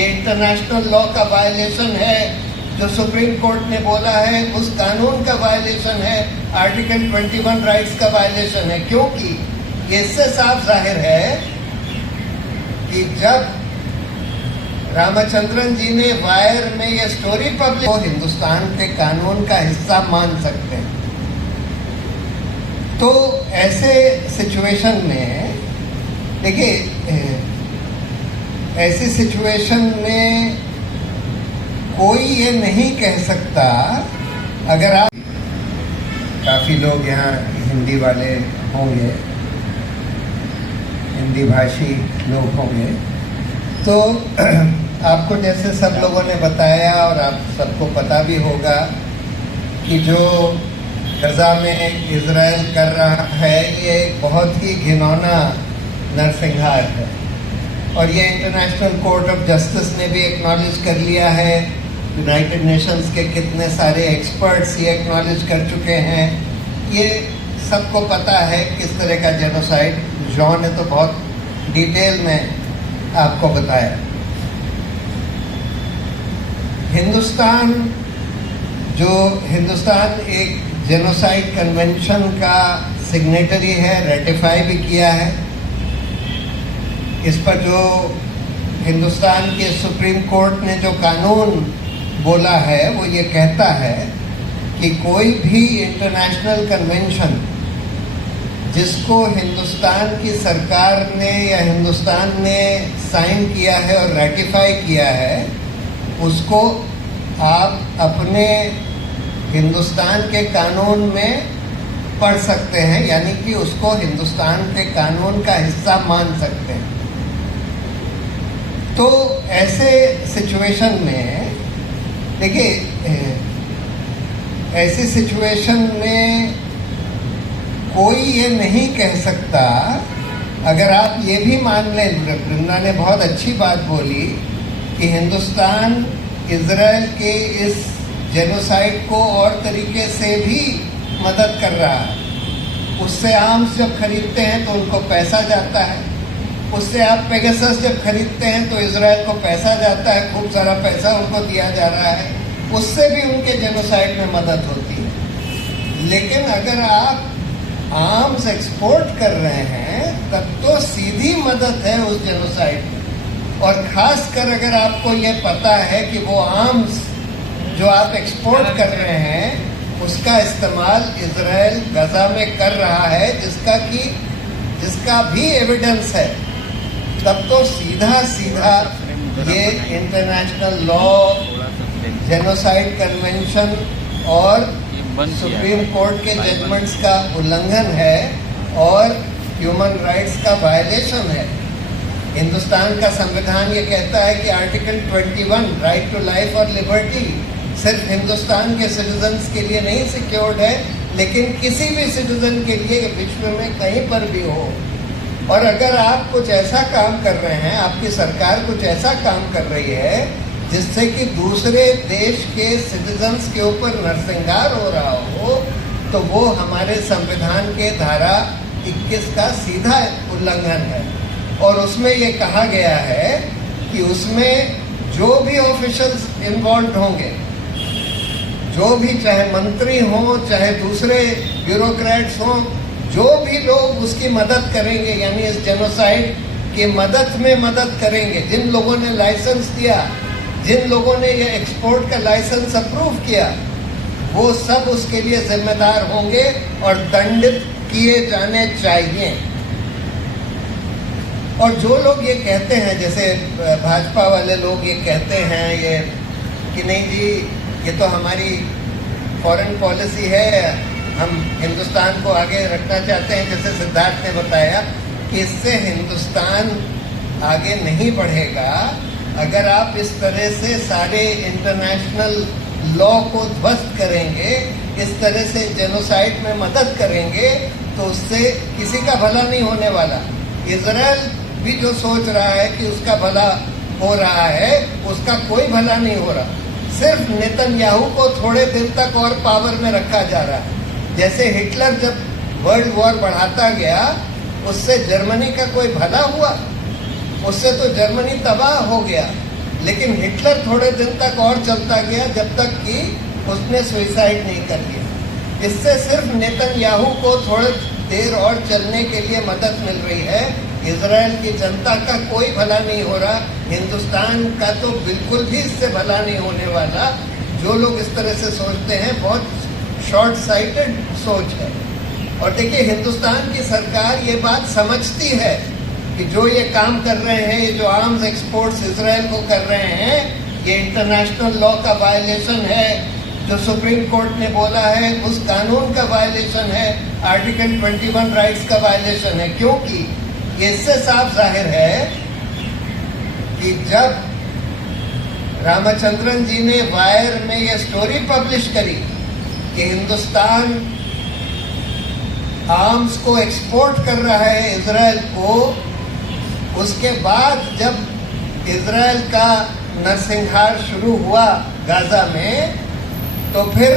ये international law का violation है, जो सुप्रीम कोर्ट ने बोला है उस कानून का वायलेशन है, आर्टिकल 21 राइट्स का वायलेशन है। क्योंकि इससे साफ जाहिर है कि जब रामचंद्रन जी ने वायर में ये स्टोरी पब्लिश, वो हिंदुस्तान के कानून का हिस्सा मान सकते हैं। तो ऐसे सिचुएशन में देखिए, ऐसी सिचुएशन में कोई ये नहीं कह सकता, अगर आप, काफ़ी लोग यहाँ हिंदी वाले होंगे, हिंदी भाषी लोग होंगे, तो आपको जैसे सब लोगों ने बताया और आप सबको पता भी होगा कि जो गजा में इजराइल कर रहा है ये बहुत ही घिनौना नरसंहार है। और ये इंटरनेशनल कोर्ट ऑफ जस्टिस ने भी एक्नॉलेज कर लिया है, यूनाइटेड नेशंस के कितने सारे एक्सपर्ट्स ये एक्नॉलेज कर चुके हैं। ये सबको पता है किस तरह का जेनोसाइड, जॉन ने तो बहुत डिटेल में आपको बताया। हिंदुस्तान एक जेनोसाइड कन्वेंशन का सिग्नेटरी है, रेटिफाई भी किया है। इस पर जो हिंदुस्तान के सुप्रीम कोर्ट ने जो कानून बोला है वो ये कहता है कि कोई भी इंटरनेशनल कन्वेंशन जिसको हिंदुस्तान की सरकार ने या हिंदुस्तान ने साइन किया है और रेटिफाई किया है, उसको आप अपने हिंदुस्तान के कानून में पढ़ सकते हैं, यानी कि उसको हिंदुस्तान के कानून का हिस्सा मान सकते हैं। तो ऐसे सिचुएशन में देखिए, ऐसी सिचुएशन में कोई ये नहीं कह सकता, अगर आप ये भी मान लें, वृंदा ने बहुत अच्छी बात बोली कि हिंदुस्तान इजराइल के इस जेनोसाइड को और तरीके से भी मदद कर रहा है। उससे आर्म्स जब खरीदते हैं तो उनको पैसा जाता है, उससे आप पेगासस जब खरीदते हैं तो इजराइल को पैसा जाता है, खूब सारा पैसा उनको दिया जा रहा है, उससे भी उनके जेनोसाइड में मदद होती है। लेकिन अगर आप आर्म्स एक्सपोर्ट कर रहे हैं तब तो सीधी मदद है उस जेनोसाइड में। और खासकर अगर आपको ये पता है कि वो आर्म्स जो आप एक्सपोर्ट कर रहे हैं उसका इस्तेमाल इजराइल गजा में कर रहा है, जिसका भी एविडेंस है, तब तो सीधा सीधा ये इंटरनेशनल लॉ, जेनोसाइड कन्वेंशन और सुप्रीम कोर्ट के जजमेंट्स का उल्लंघन है और ह्यूमन राइट्स का वायलेशन है। हिंदुस्तान का संविधान ये कहता है कि आर्टिकल 21 राइट टू लाइफ और लिबर्टी सिर्फ हिंदुस्तान के सिटीजन्स के लिए नहीं सिक्योर्ड है, लेकिन किसी भी सिटीजन के लिए विश्व में कहीं पर भी हो। और अगर आप कुछ ऐसा काम कर रहे हैं, आपकी सरकार कुछ ऐसा काम कर रही है जिससे कि दूसरे देश के सिटीजन्स के ऊपर नरसंहार हो रहा हो, तो वो हमारे संविधान के धारा 21 का सीधा उल्लंघन है। और उसमें ये कहा गया है कि उसमें जो भी ऑफिशियल्स इन्वॉल्व होंगे, जो भी, चाहे मंत्री हों चाहे दूसरे ब्यूरोक्रेट्स हों, जो भी लोग उसकी मदद करेंगे, यानी इस जेनोसाइड की मदद में मदद करेंगे, जिन लोगों ने लाइसेंस दिया, जिन लोगों ने ये एक्सपोर्ट का लाइसेंस अप्रूव किया, वो सब उसके लिए जिम्मेदार होंगे और दंडित किए जाने चाहिए। और जो लोग ये कहते हैं, जैसे भाजपा वाले लोग ये कहते हैं ये कि नहीं जी ये तो हमारी फॉरेन पॉलिसी है, हम हिंदुस्तान को आगे रखना चाहते हैं, जैसे सिद्धार्थ ने बताया कि इससे हिंदुस्तान आगे नहीं बढ़ेगा। अगर आप इस तरह से सारे इंटरनेशनल लॉ को ध्वस्त करेंगे, इस तरह से जेनोसाइड में मदद करेंगे, तो उससे किसी का भला नहीं होने वाला। इजराइल भी जो सोच रहा है कि उसका भला हो रहा है, उसका कोई भला नहीं हो रहा। सिर्फ नेतन्याहू को थोड़े दिन तक और पावर में रखा जा रहा है। जैसे हिटलर जब वर्ल्ड वॉर बढ़ाता गया, उससे जर्मनी का कोई भला हुआ? उससे तो जर्मनी तबाह हो गया। लेकिन हिटलर थोड़े दिन तक और चलता गया, जब तक कि उसने सुइसाइड नहीं कर लिया। इससे सिर्फ नेतन्याहू को थोड़ी देर और चलने के लिए मदद मिल रही है। इजराइल की जनता का कोई भला नहीं हो रहा, हिंदुस्तान का तो बिल्कुल भी इससे भला नहीं होने वाला। जो लोग इस तरह से सोचते हैं, बहुत शॉर्ट साइटेड सोच है। और देखिए, हिंदुस्तान की सरकार ये बात समझती है कि जो ये काम कर रहे हैं, ये जो आर्म्स एक्सपोर्ट्स इजराइल को कर रहे हैं, ये इंटरनेशनल लॉ का वायलेशन है। जो सुप्रीम कोर्ट ने बोला है उस कानून का वायलेशन है, आर्टिकल 21 राइट्स का वायलेशन है। क्योंकि इससे साफ जाहिर है कि जब रामचंद्रन जी ने वायर में ये स्टोरी पब्लिश करी कि हिंदुस्तान आर्म्स को एक्सपोर्ट कर रहा है इजराइल को, उसके बाद जब इजराइल का नरसंहार शुरू हुआ गाजा में, तो फिर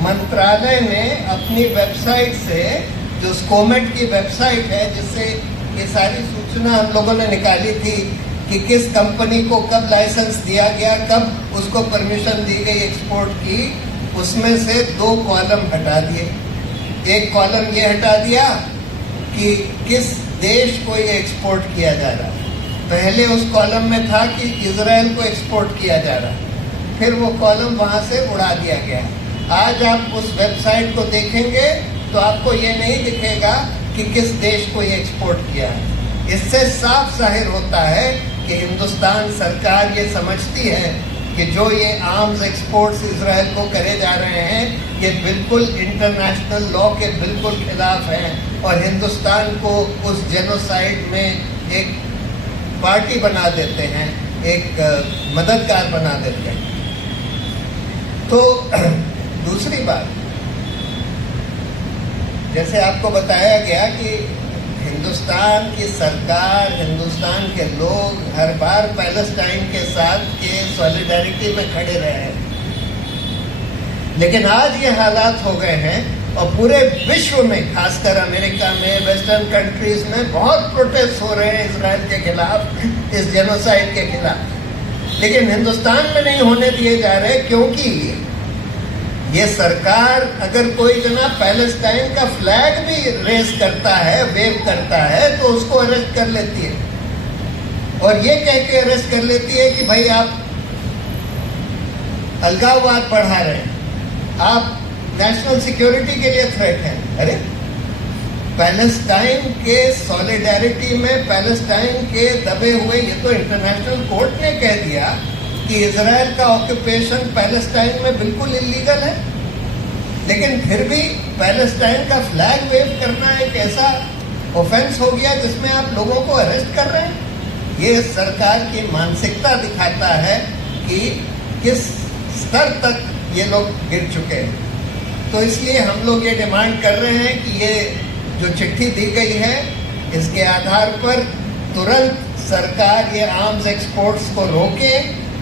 मंत्रालय ने अपनी वेबसाइट से, जो स्कोमेट की वेबसाइट है जिससे ये सारी सूचना हम लोगों ने निकाली थी कि किस कंपनी को कब लाइसेंस दिया गया, कब उसको परमिशन दी गई एक्सपोर्ट की, उसमें से 2 कॉलम हटा दिए। एक कॉलम ये हटा दिया कि किस देश को ये एक्सपोर्ट किया जा रहा है। पहले उस कॉलम में था कि इजराइल को एक्सपोर्ट किया जा रहा है, फिर वो कॉलम वहाँ से उड़ा दिया गया। आज आप उस वेबसाइट को देखेंगे तो आपको ये नहीं दिखेगा कि किस देश को ये एक्सपोर्ट किया है। इससे साफ जाहिर होता है कि हिंदुस्तान सरकार ये समझती है कि जो ये आर्म्स एक्सपोर्ट्स इजराइल को करे जा रहे हैं, ये बिल्कुल इंटरनेशनल लॉ के बिल्कुल खिलाफ हैं और हिंदुस्तान को उस जेनोसाइड में एक पार्टी बना देते हैं, एक मददगार बना देते हैं। तो दूसरी बात, जैसे आपको बताया गया कि हिंदुस्तान की सरकार, हिंदुस्तान के लोग हर बार पैलेस्टाइन के साथ के सॉलिडारिटी में खड़े रहे हैं, लेकिन आज ये हालात हो गए हैं और पूरे विश्व में, खासकर अमेरिका में, वेस्टर्न कंट्रीज में बहुत प्रोटेस्ट हो रहे हैं इजराइल के खिलाफ, इस जेनोसाइड के खिलाफ। लेकिन हिंदुस्तान में नहीं होने दिए जा रहे, क्योंकि ये सरकार अगर कोई जना पैलेस्टाइन का फ्लैग भी रेस करता है, वेव करता है, तो उसको अरेस्ट कर लेती है और ये कह के अरेस्ट कर लेती है कि भाई आप अलगाववाद बढ़ा रहे हैं, आप नेशनल सिक्योरिटी के लिए थ्रेट हैं। अरे, पैलेस्टाइन के सॉलिडारिटी में, पैलेस्टाइन के दबे हुए, ये तो इंटरनेशनल कोर्ट ने कह दिया कि इजराइल का ऑक्यूपेशन पैलेस्टाइन में बिल्कुल इलीगल है, लेकिन फिर भी पैलेस्टाइन का फ्लैग वेव करना एक ऐसा ऑफेंस हो गया जिसमें आप लोगों को अरेस्ट कर रहे हैं। ये सरकार की मानसिकता दिखाता है कि किस स्तर तक ये लोग गिर चुके हैं। तो इसलिए हम लोग ये डिमांड कर रहे हैं कि ये जो चिट्ठी दी गई है, इसके आधार पर तुरंत सरकार ये आर्म्स एक्सपोर्ट्स को रोके,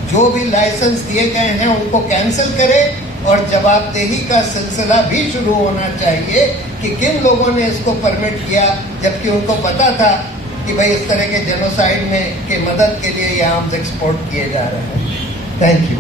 जो भी लाइसेंस दिए गए हैं उनको कैंसिल करे और जवाबदेही का सिलसिला भी शुरू होना चाहिए कि किन लोगों ने इसको परमिट किया, जबकि उनको पता था कि भाई इस तरह के जेनोसाइड में की मदद के लिए ये आर्म्स एक्सपोर्ट किए जा रहे हैं। Thank you.